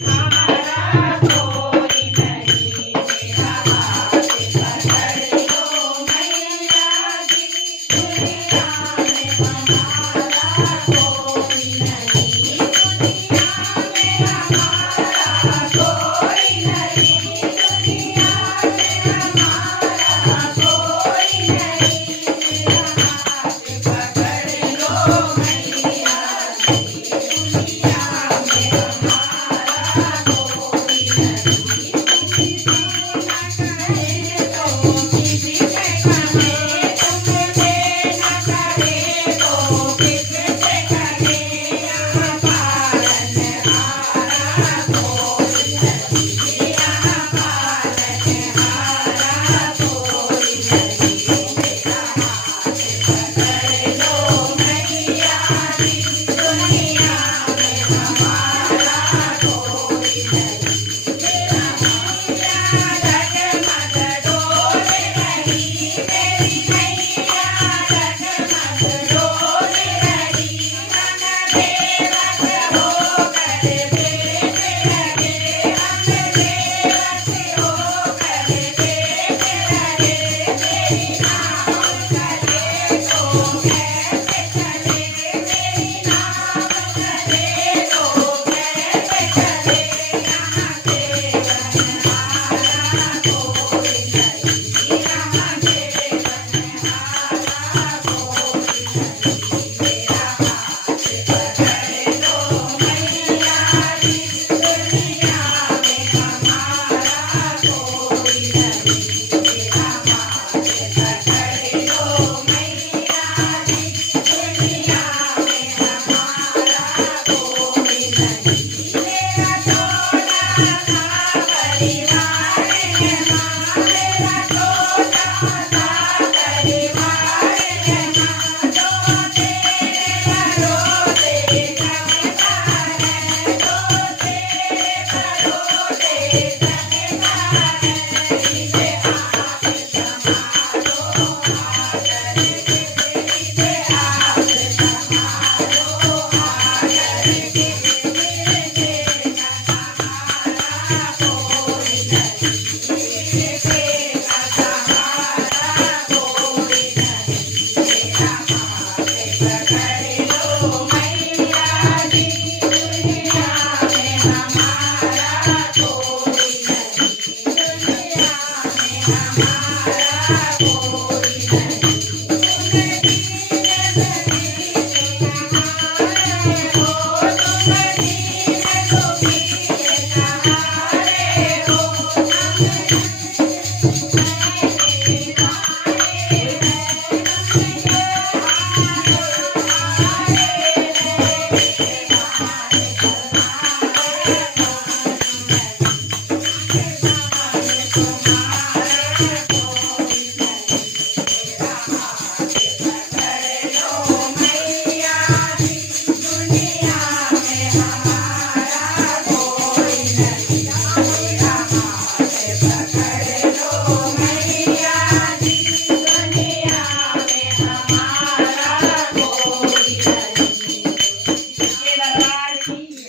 हमारा कोई नहीं, मेरा हाथ पकड़ लो मैया जी, दुनिया में हमारा कोई नहीं, दुनिया में हमारा कोई नहीं, दुनिया में हमारा कोई नहीं, मेरा हाथ पकड़ लो मैया जी, दुनिया में हमारा कोई नहीं, किसी न करे तो किसी से कहे, तुमसे न करे तो किससे कहे, यहाँ पालनहारा कोई नहीं, यहाँ पालनहारा कोई नहीं, मेरा हाथ पकड़ लो मैया जी, दुनिया में हमारा कोई नहीं, मेरा मैया जगमग डोले रही, मेरी मैया जगमग डोले रही, मन बेबस होकर देखने लगे, हम बेबस होकर देखने लगे, मेरी नाव चले तो कैसे चले, मेरी नाव चले तो कैसे चले, यहाँ से बनहारा कोई नहीं, यहाँ से बनहारा कोई नहीं, मेरा हाथ पकड़ लो मैया जी, दुनिया में हमारा कोई नहीं, मेरा हाथ पकड़ लो मैया जी, दुनिया में हमारा कोई नहीं, मेरा छोटा सा परिवार है माँ, मेरा छोटा सा परिवार है माँ, जो तेरे भरोसे चलता है, जो तेरे भरोसे चलता है, इसे आप संभालो आदर से, इसे आप संभालो आदर से, मेरे बेटा सहारा कोई नहीं, मेरे बेटा सहारा कोई नहीं, मेरा हाथ पकड़ लो मैया जी, दुनिया में हमारा कोई